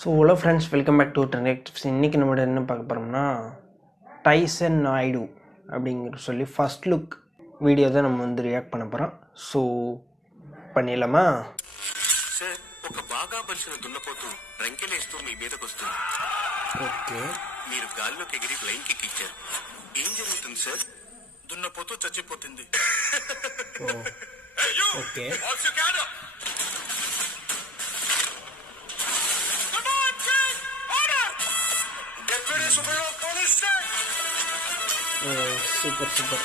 So hello friends, welcome back to trend. இன்றைக்கி நம்ம என்ன பார்க்க போகிறோம்னா டைசன் நாயுடு அப்படிங்கிற சொல்லி ஃபஸ்ட் லுக் வீடியோ தான் நம்ம வந்து ரியாக்ட் பண்ண போகிறோம். ஸோ பண்ணிடலாமா? సార్ ఒక బాగా బలిసిన దున్నపోతు రంకెలేస్తూ మీ మీదకి వస్తుంది. ఓకే, మీరు గాల్లోకి ఎగిరి లైన్ కిక్ ఇచ్చారు. ఏం జరుగుతుంది సార్? దున్నపోతు చచ్చిపోతుంది. ఓకే. Super super.